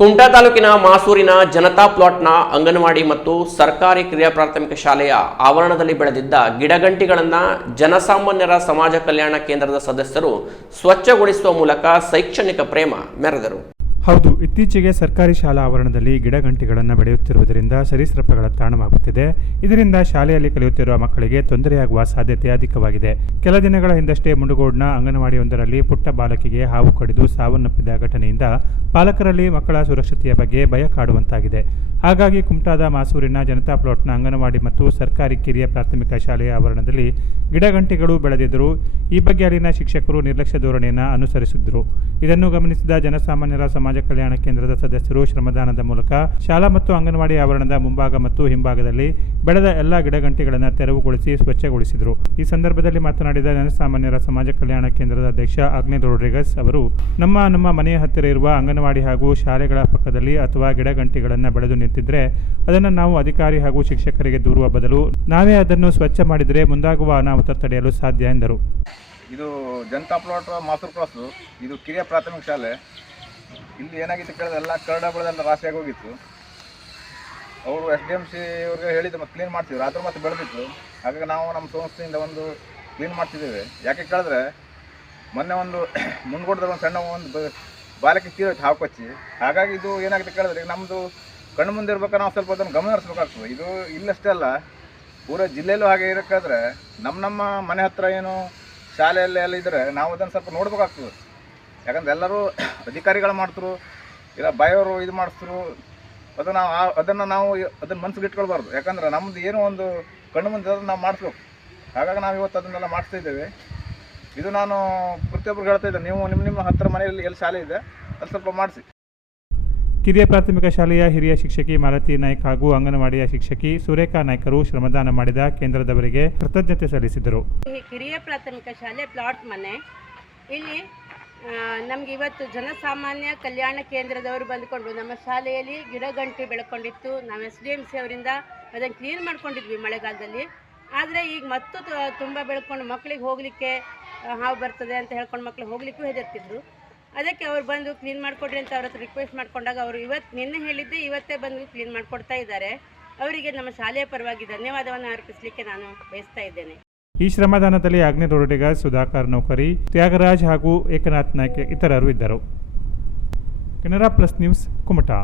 ಕುಮಟಾ ತಾಲೂಕಿನ ಮಾಸೂರಿನ ಜನತಾ ಪ್ಲಾಟ್ನ ಅಂಗನವಾಡಿ ಮತ್ತು ಸರ್ಕಾರಿ ಕಿರಿಯ ಪ್ರಾಥಮಿಕ ಶಾಲೆಯ ಆವರಣದಲ್ಲಿ ಬೆಳೆದಿದ್ದ ಗಿಡಗಂಟಿಗಳನ್ನು ಜನಸಾಮಾನ್ಯರ ಸಮಾಜ ಕಲ್ಯಾಣ ಕೇಂದ್ರದ ಸದಸ್ಯರು ಸ್ವಚ್ಛಗೊಳಿಸುವ ಮೂಲಕ ಶೈಕ್ಷಣಿಕ ಪ್ರೇಮ ಮೆರೆದರು. ಹೌದು, ಇತ್ತೀಚೆಗೆ ಸರ್ಕಾರಿ ಶಾಲಾ ಆವರಣದಲ್ಲಿ ಗಿಡಗಂಟಿಗಳನ್ನು ಬೆಳೆಯುತ್ತಿರುವುದರಿಂದ ಸರೀಸೃಪಗಳ ತಾಣವಾಗುತ್ತಿದೆ. ಇದರಿಂದ ಶಾಲೆಯಲ್ಲಿ ಕಲಿಯುತ್ತಿರುವ ಮಕ್ಕಳಿಗೆ ತೊಂದರೆಯಾಗುವ ಸಾಧ್ಯತೆ ಅಧಿಕವಾಗಿದೆ. ಕೆಲ ದಿನಗಳ ಹಿಂದಷ್ಟೇ ಮುಂಡಗೋಡ್ನ ಅಂಗನವಾಡಿಯೊಂದರಲ್ಲಿ ಪುಟ್ಟ ಬಾಲಕಿಗೆ ಹಾವು ಕಡಿದು ಸಾವನ್ನಪ್ಪಿದ ಘಟನೆಯಿಂದ ಪಾಲಕರಲ್ಲಿ ಮಕ್ಕಳ ಸುರಕ್ಷತೆಯ ಬಗ್ಗೆ ಭಯ ಕಾಡುವಂತಾಗಿದೆ. ಹಾಗಾಗಿ ಕುಮಟಾದ ಮಾಸೂರಿನ ಜನತಾ ಪ್ಲಾಟ್ನ ಅಂಗನವಾಡಿ ಮತ್ತು ಸರ್ಕಾರಿ ಕಿರಿಯ ಪ್ರಾಥಮಿಕ ಶಾಲೆಯ ಆವರಣದಲ್ಲಿ ಗಿಡಗಂಟಿಗಳು ಬೆಳೆದಿದ್ದರು. ಈ ಬಗ್ಗೆ ಅಲ್ಲಿನ ಶಿಕ್ಷಕರು ನಿರ್ಲಕ್ಷ್ಯ ಧೋರಣೆಯನ್ನು ಅನುಸರಿಸಿದ್ರು. ಇದನ್ನು ಗಮನಿಸಿದ ಜನಸಾಮಾನ್ಯರ ಸಮಾಜ ಕಲ್ಯಾಣ ಕೇಂದ್ರದ ಸದಸ್ಯರು ಶ್ರಮದಾನದ ಮೂಲಕ ಶಾಲಾ ಮತ್ತು ಅಂಗನವಾಡಿ ಆವರಣದ ಮುಂಭಾಗ ಮತ್ತು ಹಿಂಭಾಗದಲ್ಲಿ ಬೆಳೆದ ಎಲ್ಲ ಗಿಡಗಂಟಿಗಳನ್ನು ತೆರವುಗೊಳಿಸಿ ಸ್ವಚ್ಛಗೊಳಿಸಿದರು. ಈ ಸಂದರ್ಭದಲ್ಲಿ ಮಾತನಾಡಿದ ಜನಸಾಮಾನ್ಯರ ಸಮಾಜ ಕಲ್ಯಾಣ ಕೇಂದ್ರದ ಅಧ್ಯಕ್ಷ ಆಗ್ನೇಲ್ ರೋಡ್ರಿಗಸ್ ಅವರು, ನಮ್ಮ ಮನೆಯ ಹತ್ತಿರ ಇರುವ ಅಂಗನವಾಡಿ ಹಾಗೂ ಶಾಲೆಗಳ ಪಕ್ಕದಲ್ಲಿ ಅಥವಾ ಗಿಡಗಂಟಿಗಳನ್ನು ಬೆಳೆದು ನಿಂತಿದ್ರೆ ಅದನ್ನು ನಾವು ಅಧಿಕಾರಿ ಹಾಗೂ ಶಿಕ್ಷಕರಿಗೆ ದೂರುವ ಬದಲು ನಾವೇ ಅದನ್ನು ಸ್ವಚ್ಛ ಮಾಡಿದರೆ ಮುಂದಾಗುವ ಅನಾಹುತ ತಡೆಯಲು ಸಾಧ್ಯ ಎಂದರು. ಇದು ಜನತಾ ಪ್ಲಾಟ್ ಮಾಸೂರು ಕ್ರಾಸು, ಇದು ಕಿರಿಯ ಪ್ರಾಥಮಿಕ ಶಾಲೆ. ಇಲ್ಲಿ ಏನಾಗಿತ್ತು ಕೇಳಿದ್ರೆ ಎಲ್ಲ ಕರಡಗಳೆಲ್ಲ ರಾಶಿಯಾಗಿ ಹೋಗಿತ್ತು. ಅವರು SDMC ಅವ್ರಿಗೆ ಹೇಳಿದ್ದು ಮತ್ತೆ ಕ್ಲೀನ್ ಮಾಡ್ತೀವಿ, ರಾತ್ರಿ ಮತ್ತೆ ಬೆಳೆದಿತ್ತು. ಹಾಗಾಗಿ ನಾವು ನಮ್ಮ ಸಂಸ್ಥೆಯಿಂದ ಒಂದು ಕ್ಲೀನ್ ಮಾಡ್ತಿದ್ದೇವೆ. ಯಾಕೆ ಕೇಳಿದ್ರೆ ಮೊನ್ನೆ ಒಂದು ಮುಂಡ್ಗೋಡ್ದಲ್ಲಿ ಒಂದು ಸಣ್ಣ ಒಂದು ಬಾಲಕಿ ತೀರೋಯ್ತು ಹಾವು ಕಚ್ಚಿ. ಹಾಗಾಗಿ ಇದು ಏನಾಗುತ್ತೆ ಕೇಳಿದ್ರೆ ಈಗ ನಮ್ಮದು ಕಣ್ಣು ಮುಂದೆ ಇರ್ಬೇಕಾದ್ರೆ ನಾವು ಸ್ವಲ್ಪ ಅದನ್ನು ಗಮನ ಹರಿಸ್ಬೇಕಾಗ್ತದೆ. ಇದು ಇಲ್ಲಷ್ಟೇ ಅಲ್ಲ, ಪೂರ ಜಿಲ್ಲೆಯಲ್ಲೂ ಹಾಗೆ ಇರೋಕ್ಕಾದ್ರೆ ನಮ್ಮ ಮನೆ ಹತ್ತಿರ ಏನು ಶಾಲೆಯಲ್ಲಿ ಎಲ್ಲ ಇದ್ದರೆ ನಾವು ಅದನ್ನು ಸ್ವಲ್ಪ ನೋಡ್ಬೇಕಾಗ್ತದೆ. ಯಾಕಂದ್ರೆ ಎಲ್ಲರೂ ಅಧಿಕಾರಿಗಳು ಮಾಡ್ತರು, ಇಲ್ಲ ಬಾಯವರು ಇದು ಮಾಡಿಸ್ತರು. ಅದನ್ನು ನಾವು ಮನಸ್ಸಿಗೆ ಇಟ್ಕೊಳ್ಬಾರ್ದು. ಯಾಕಂದ್ರೆ ನಮ್ಮದು ಏನೋ ಒಂದು ಕಣ್ಣು ಮುಂದೆ ಅದನ್ನು ನಾವು ಮಾಡಿಸ್ಬೇಕು. ಹಾಗಾಗಿ ನಾವು ಇವತ್ತು ಅದನ್ನೆಲ್ಲ ಮಾಡಿಸ್ತಾ ಇದ್ದೇವೆ. ಇದು ನಾನು ಪ್ರತಿಯೊಬ್ಬರು ಹೇಳ್ತಾ ಇದ್ದೇನೆ, ನೀವು ನಿಮ್ಮ ಹತ್ತಿರ ಮನೆಯಲ್ಲಿ ಎಲ್ಲಿ ಶಾಲೆ ಇದೆ ಅಲ್ಲಿ ಸ್ವಲ್ಪ ಮಾಡಿಸಿ. ಕಿರಿಯ ಪ್ರಾಥಮಿಕ ಶಾಲೆಯ ಹಿರಿಯ ಶಿಕ್ಷಕಿ ಮಾಲತಿ ನಾಯ್ಕ್ ಹಾಗೂ ಅಂಗನವಾಡಿಯ ಶಿಕ್ಷಕಿ ಸುರೇಖಾ ನಾಯ್ಕರು ಶ್ರಮದಾನ ಮಾಡಿದ ಕೇಂದ್ರದವರಿಗೆ ಕೃತಜ್ಞತೆ ಸಲ್ಲಿಸಿದರು. ಕಿರಿಯ ಪ್ರಾಥಮಿಕ ಶಾಲೆ ಪ್ಲಾಟ್ ಮನೆ ಇಲ್ಲಿ ನಮಗೆ ಇವತ್ತು ಜನಸಾಮಾನ್ಯ ಕಲ್ಯಾಣ ಕೇಂದ್ರದವರು ಬಂದುಕೊಂಡು ನಮ್ಮ ಶಾಲೆಯಲ್ಲಿ ಗಿಡಗಂಟಿ ಬೆಳ್ಕೊಂಡಿತ್ತು. ನಾವು SDMC ಅವರಿಂದ ಅದನ್ನು ಕ್ಲೀನ್ ಮಾಡ್ಕೊಂಡಿದ್ವಿ ಮಳೆಗಾಲದಲ್ಲಿ. ಆದರೆ ಈಗ ಮತ್ತು ತುಂಬ ಬೆಳ್ಕೊಂಡು ಮಕ್ಕಳಿಗೆ ಹೋಗಲಿಕ್ಕೆ ಹಾವು ಬರ್ತದೆ ಅಂತ ಹೇಳ್ಕೊಂಡು ಮಕ್ಕಳು ಹೋಗ್ಲಿಕ್ಕೂ ಹೆದರ್ತಿದ್ರು. ಅದಕ್ಕೆ ಅವ್ರು ಬಂದು ಕ್ಲೀನ್ ಮಾಡಿಕೊಡ್ರಿ ಅಂತ ಅವ್ರ ಹತ್ರ ರಿಕ್ವೆಸ್ಟ್ ಮಾಡಿಕೊಂಡಾಗ ಅವರು ನಿನ್ನೆ ಹೇಳಿದ್ದೆ ಇವತ್ತೇ ಬಂದು ಕ್ಲೀನ್ ಮಾಡಿಕೊಡ್ತಾ ಇದ್ದಾರೆ. ಅವರಿಗೆ ನಮ್ಮ ಶಾಲೆಯ ಪರವಾಗಿ ಧನ್ಯವಾದವನ್ನು ಅರ್ಪಿಸಲಿಕ್ಕೆ ನಾನು ಬಯಸ್ತಾ ಇದ್ದೇನೆ. ಈ ಶ್ರಮದಾನದಲ್ಲಿ ಆಗ್ನೇಲ್ ರೋಡ್ರಿಗಸ್, ಸುಧಾಕರ್ ನೌಕರಿ, ತ್ಯಾಗರಾಜ್ ಹಾಗೂ ಏಕನಾಥ್ ನಾಯ್ಕ ಇತರರು ಇದ್ದರು. Canara plus news, Kumta.